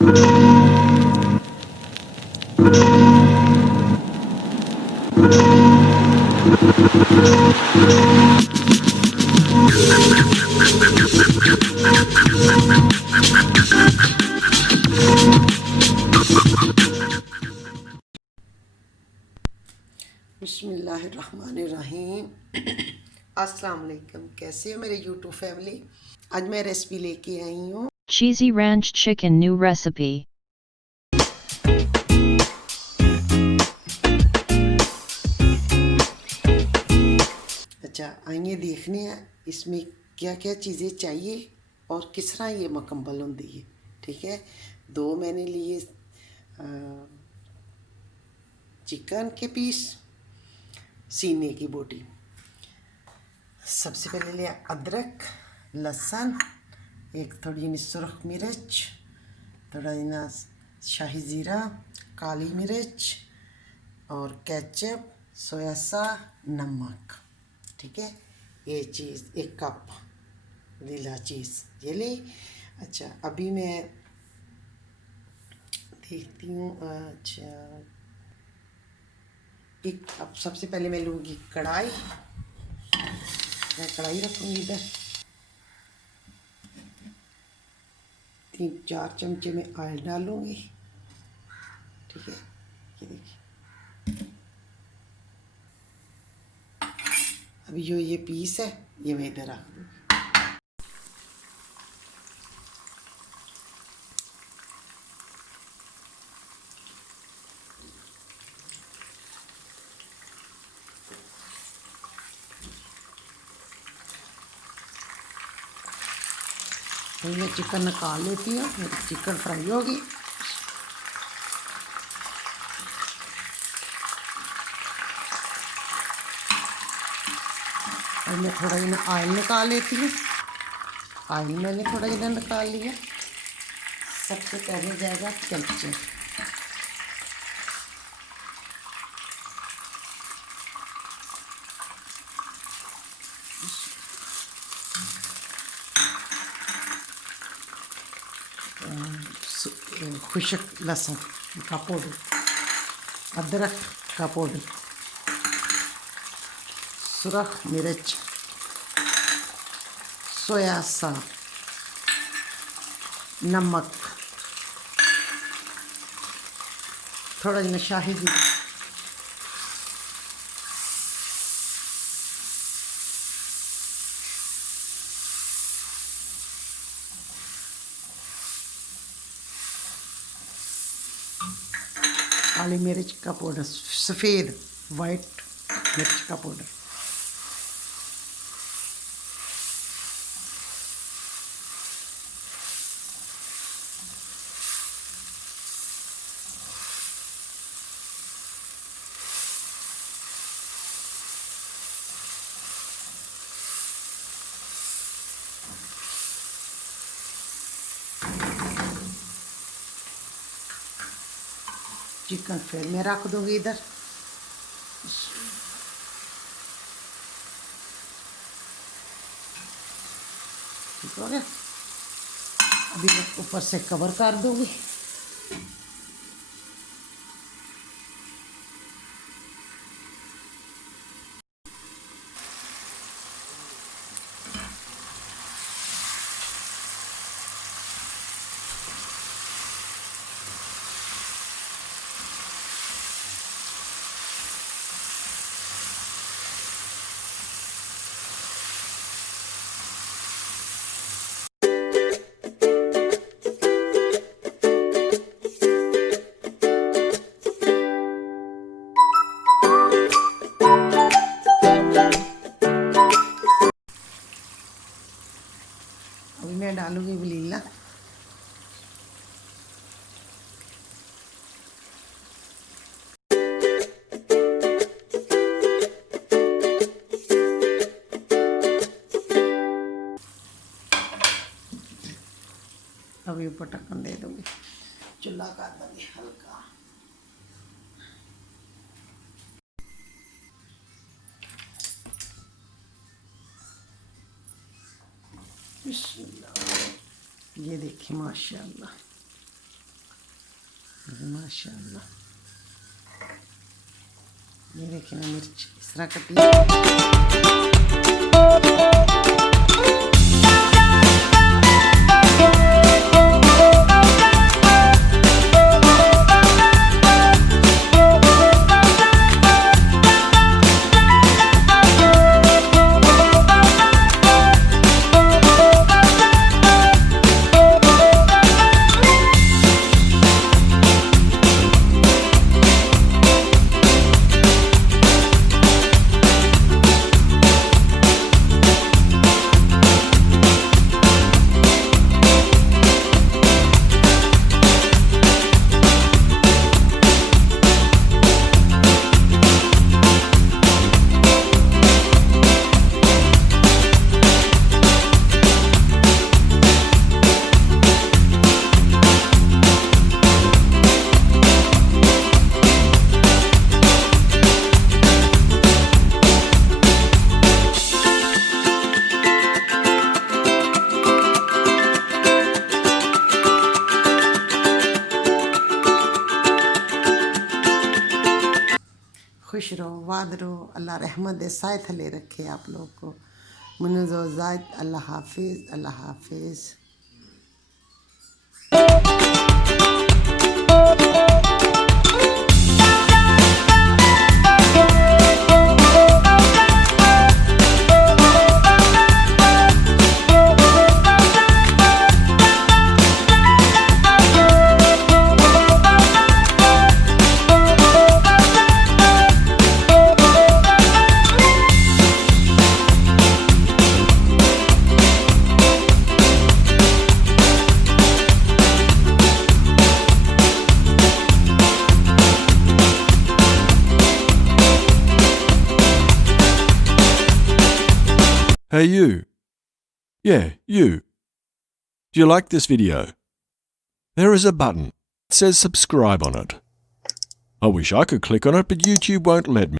बिस्मिल्लाहिर्रहमानिर्रहीम। अस्सलाम वालेकुम। कैसे हो मेरे यूट्यूब फैमिली? आज मैं रेसिपी लेके आई हूँ cheesy ranch chicken new recipe। अच्छा, आइए देखने हैं इसमें क्या क्या चीज़ें चाहिए और किस तरह ये मुकम्मल होती है। ठीक है, दो मैंने लिए चिकन के पीस, सीने की बोटी। सबसे पहले लिया अदरक, लहसुन, एक थोड़ी नी सुरख मिर्च, थोड़ा ना शाही ज़ीरा, काली मिर्च और केचप, सोया सॉस, नमक। ठीक है, ये चीज़ एक कप नीला चीज़ ये ले। अच्छा, अभी मैं देखती हूँ। अच्छा, एक अब सबसे पहले मैं लूँगी कढ़ाई। मैं कढ़ाई रखूँगी इधर। 3-4 चमचे में ऑयल डालूँगी। ठीक है, ये देखिए। अभी जो ये पीस है ये मैं इधर रख दूँगी। तो मैं चिकन निकाल लेती हूँ। मेरी चिकन फ्राई होगी। और मैं थोड़ा इन ऑयल निकाल लेती हूँ। ऑयल मैंने थोड़ा इधर निकाल लिया। सबसे पहले जाएगा केचप। खुशक लहसुन का पाउडर, अदरक का पाउडर, सुरख मिर्च, सोया सॉस, नमक, थोड़ा जना शाही जीरा, काली मिर्च का पाउडर, सफ़ेद वाइट मिर्च का पाउडर। चिकन फिर मैं रख दूँगी इधर। ठीक हो गया। अभी मैं ऊपर से कवर कर दूँगी। अभी मैं डालूँगी वनीला। अभी ऊपर ढक्कन दे दूँगी। चूल्हा कर दूँगी हल्का। बिस्मिल्लाह। ये देखिए माशाल्लाह माशाल्लाह। ये देखिए ना मिर्च इस तरह कटी। खुश रहो, वाद रहो, अल्लाह रहमत दे साए थले रखे आप लोग को। मुनज़ो ज़ायद, अल्लाह हाफिज़, अल्लाह हाफिज़। Hey you. Yeah, you. Do you like this video? There is a button. It says subscribe on it. I wish I could click on it, but YouTube won't let me.